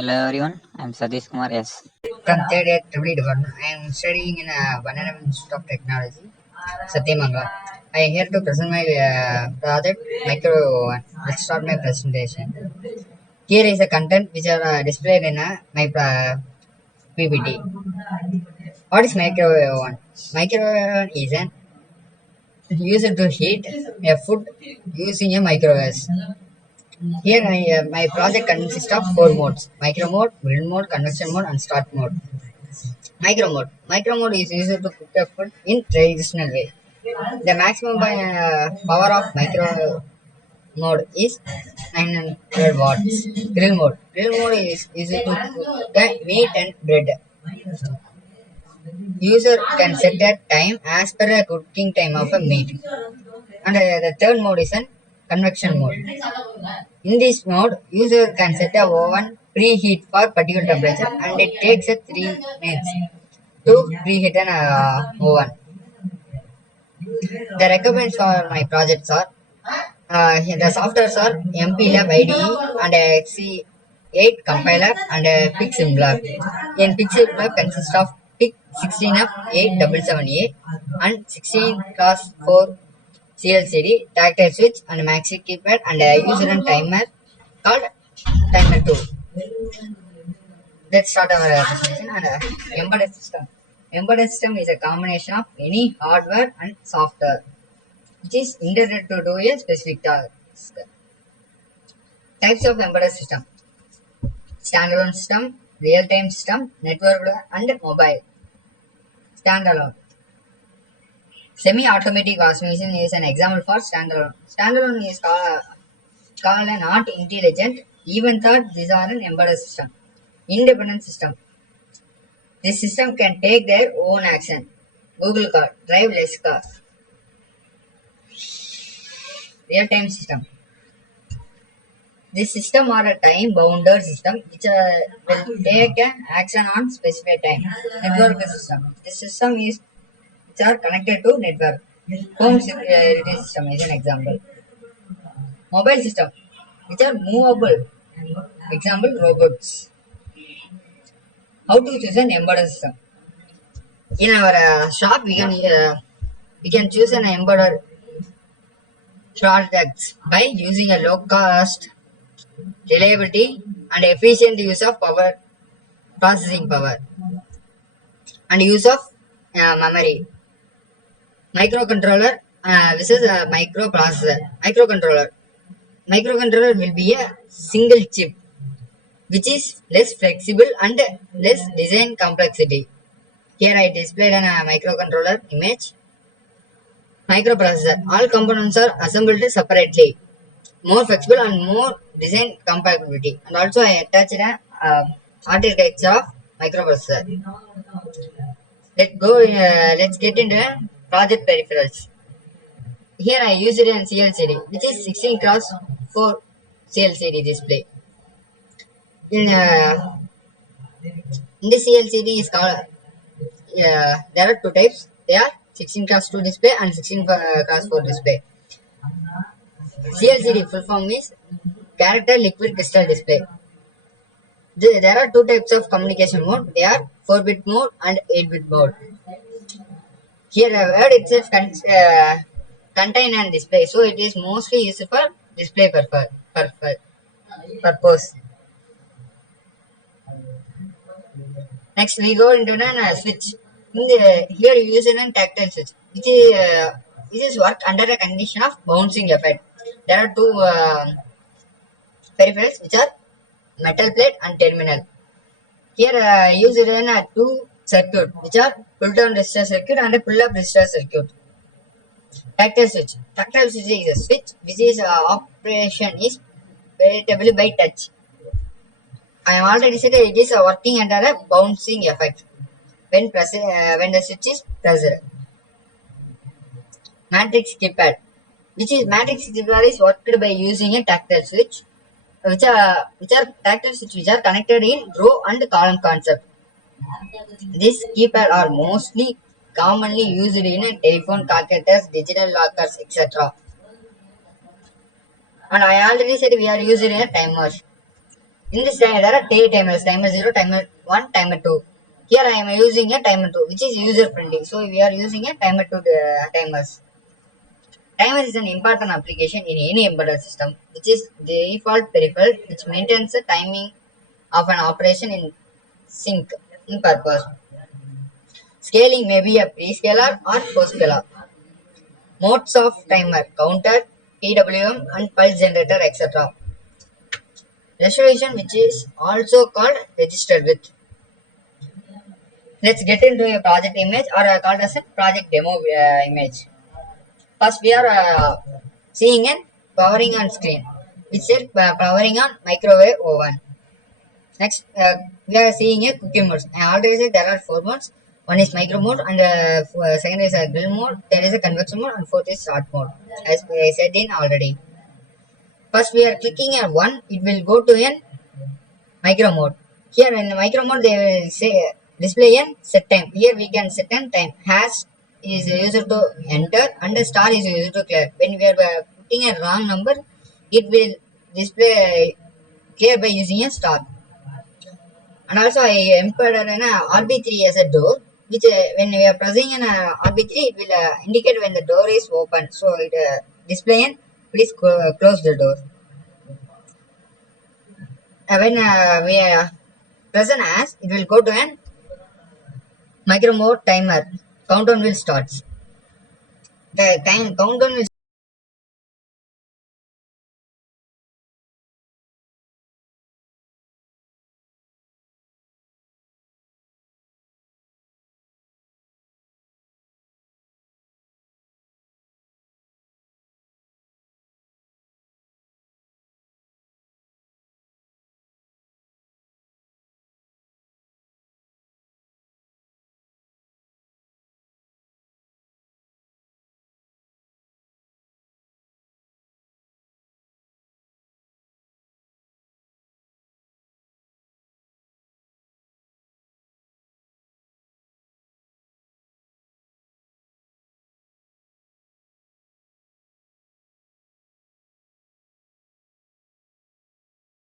Hello everyone, I'm Satish Kumar. Yes. From third year Triple department. I am studying in Banana Institute of Technology, Satyamangala. I am here to present my project micro one. Let's start my presentation. Here is the content which are displayed in my PPT. What is microwave oven? Microwave oven is an used to heat a food using a microwave. Here my project consists of four modes: micro mode, grill mode, convection mode, and start mode. Micro mode. Micro mode is used to cook the food in traditional way. The maximum power of micro mode is 900 watts. Grill mode. Grill mode is used to cook the meat and bread. User can set a time as per the cooking time of a meat. And the third mode is an convection mode. In this mode, user can set a oven preheat for particular temperature and it takes a 3 minutes to preheat an oven. The requirements for my projects are the softwares are MPLab IDE and XC8 compiler and PixSimLab. In PixSimLab consists of PIC 16F877A and 16 class 4 CLCD, tactile switch and maxi keypad and a user and timer called timer 2. Let's start our presentation and embedded system. Embedded system is a combination of any hardware and software which is intended to do a specific task. Types of embedded system: standalone system, real-time system, networked and mobile. Standalone. Semi-automatic washing machine is an example for standalone. Standalone is called a not intelligent, even though these are an embedded system. Independent system. This system can take their own action. Google car, driveless car. Real-time system. This system are a time-bounded system which will take an action on specified time. Network system. This system is which are connected to network. Home security system is an example. Mobile system which are movable. Example robots. How to choose an embedded system? In our shop we can choose an embedded products by using a low cost, reliability and efficient use of power, processing power and use of memory. Microcontroller versus a microprocessor. Microcontroller will be a single chip which is less flexible and less design complexity. Here I displayed a microcontroller image. Microprocessor. All components are assembled separately, more flexible and more design compatibility. And also I attached a architecture of microprocessor. Let's get into project peripherals. Here I used an CLCD, which is 16 cross 4 CLCD display. In this CLCD is called there are two types. They are 16 cross 2 display and 16 cross 4 display. CLCD full form is character liquid crystal display. There are two types of communication mode. They are 4-bit mode and 8-bit mode. Here a word itself contain and display, so it is mostly used for display purpose. Next we go into a switch. Here you use a tactile switch, which is work under a condition of bouncing effect. There are two peripherals which are metal plate and terminal. Here use it in two circuit which are pull down resistor circuit and a pull up resistor circuit. Tactile switch. Tactile switch is a switch which is operation is variable by touch. I have already said it is working under a bouncing effect when the switch is pressed. Matrix keypad. Matrix keypad is worked by using a tactile switch, which are tactile switch which are connected in row and column concept. These keypad are mostly commonly used in a telephone calculators, digital lockers, etc. And I already said we are using a timers. In this there are three timers: timer 0, timer 1, timer 2. Here I am using a timer 2, which is user friendly. So we are using a timer 2 timers. Timer is an important application in any embedded system, which is the default peripheral which maintains the timing of an operation in sync in purpose. Scaling may be a prescaler or post-scaler. Modes of timer: counter, PWM, and pulse generator, etc. Resolution, which is also called registered with. Let's get into a project image, or called as a project demo image. First, we are seeing a powering on screen, which said powering on microwave oven. Next, we are seeing a cooking mode. I already said there are four modes. One is micro mode, and second is a grill mode. Third is a convection mode, and fourth is short mode. As I said in already. First, we are clicking on one. It will go to a micro mode. Here in the micro mode, they will say display a set time. Here we can set a time. Hash is used to enter, and the star is used to clear. When we are putting a wrong number, it will display clear by using a star. And also I embedded an RB3 as a door, which when we are pressing an RB3, it will indicate when the door is open. So it display and please close the door. When we press an as, it will go to an micro mode timer. Countdown will start. The time countdown will